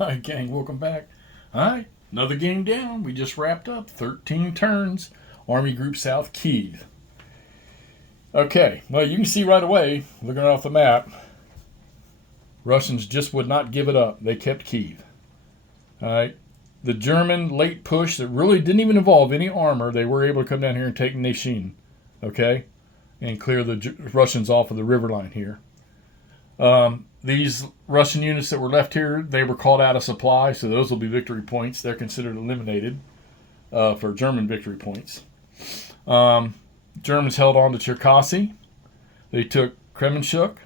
Hi, gang, welcome back. All right, another game down. We just wrapped up 13 turns. Army Group South, Kiev. Okay, well, you can see right away, looking off the map, Russians just would not give it up. They kept Kiev. All right, the German late push that really didn't even involve any armor, they were able to come down here and take Nishin, okay, and clear the Russians off of the river line here. These Russian units that were left here, they were called out of supply, so those will be victory points. They're considered eliminated for German victory points. Germans held on to Cherkasy. They took Kremenchuk.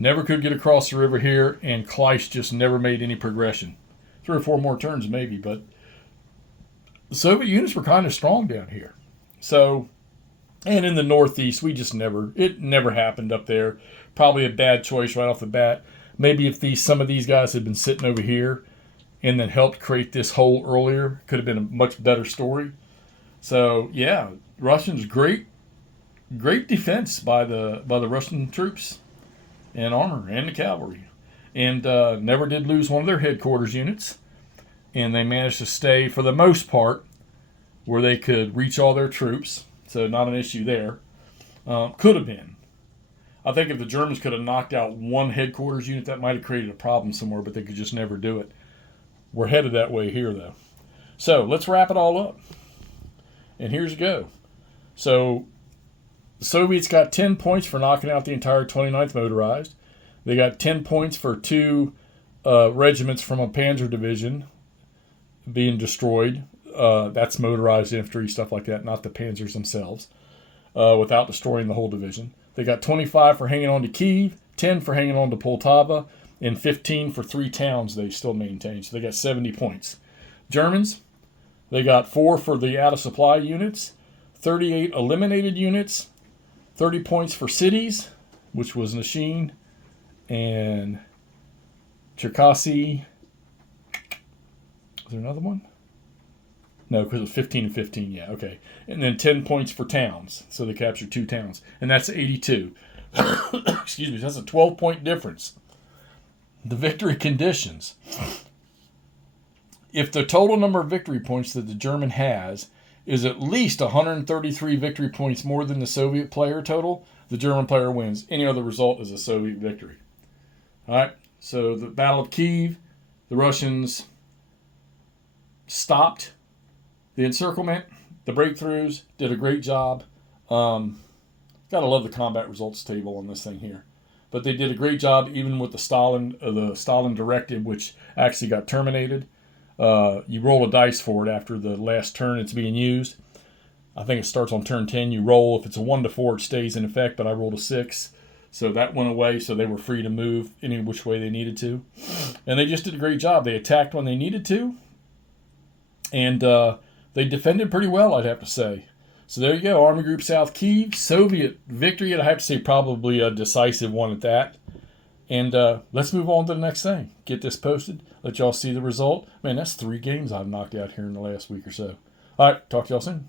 Never could get across the river here, and Kleist just never made any progression. 3 or 4 more turns maybe, but the Soviet units were kind of strong down here. So, and in the northeast, it never happened up there. Probably a bad choice right off the bat. Maybe if some of these guys had been sitting over here and then helped create this hole earlier, could have been a much better story. So yeah, Russians great defense by the Russian troops and armor and the cavalry, and never did lose one of their headquarters units, and they managed to stay for the most part where they could reach all their troops. So not an issue there. Could have been. I think if the Germans could have knocked out one headquarters unit, that might have created a problem somewhere, but they could just never do it. We're headed that way here, though. So let's wrap it all up. And here's a go. So the Soviets got 10 points for knocking out the entire 29th Motorized. They got 10 points for 2 regiments from a panzer division being destroyed. That's motorized infantry, stuff like that, not the panzers themselves, without destroying the whole division. They got 25 for hanging on to Kiev, 10 for hanging on to Poltava, and 15 for 3 towns they still maintained. So they got 70 points. Germans, they got 4 for the out-of-supply units, 38 eliminated units, 30 points for cities, which was Nishin and Cherkasy. Is there another one? No, because it was 15 and 15, yeah, okay. And then 10 points for towns, so they captured 2 towns. And that's 82. Excuse me, that's a 12-point difference. The victory conditions. If the total number of victory points that the German has is at least 133 victory points more than the Soviet player total, the German player wins. Any other result is a Soviet victory. All right, so the Battle of Kiev, the Russians stopped the encirclement, the breakthroughs, did a great job. Gotta love the combat results table on this thing here. But they did a great job even with the Stalin directive, which actually got terminated. You roll a dice for it after the last turn it's being used. I think it starts on turn 10. You roll. If it's a 1 to 4, it stays in effect, but I rolled a 6. So that went away, so they were free to move any which way they needed to. And they just did a great job. They attacked when they needed to. And they defended pretty well, I'd have to say. So there you go, Army Group South Kiev. Soviet victory, I'd have to say probably a decisive one at that. And let's move on to the next thing. Get this posted. Let y'all see the result. Man, that's 3 games I've knocked out here in the last week or so. All right, talk to y'all soon.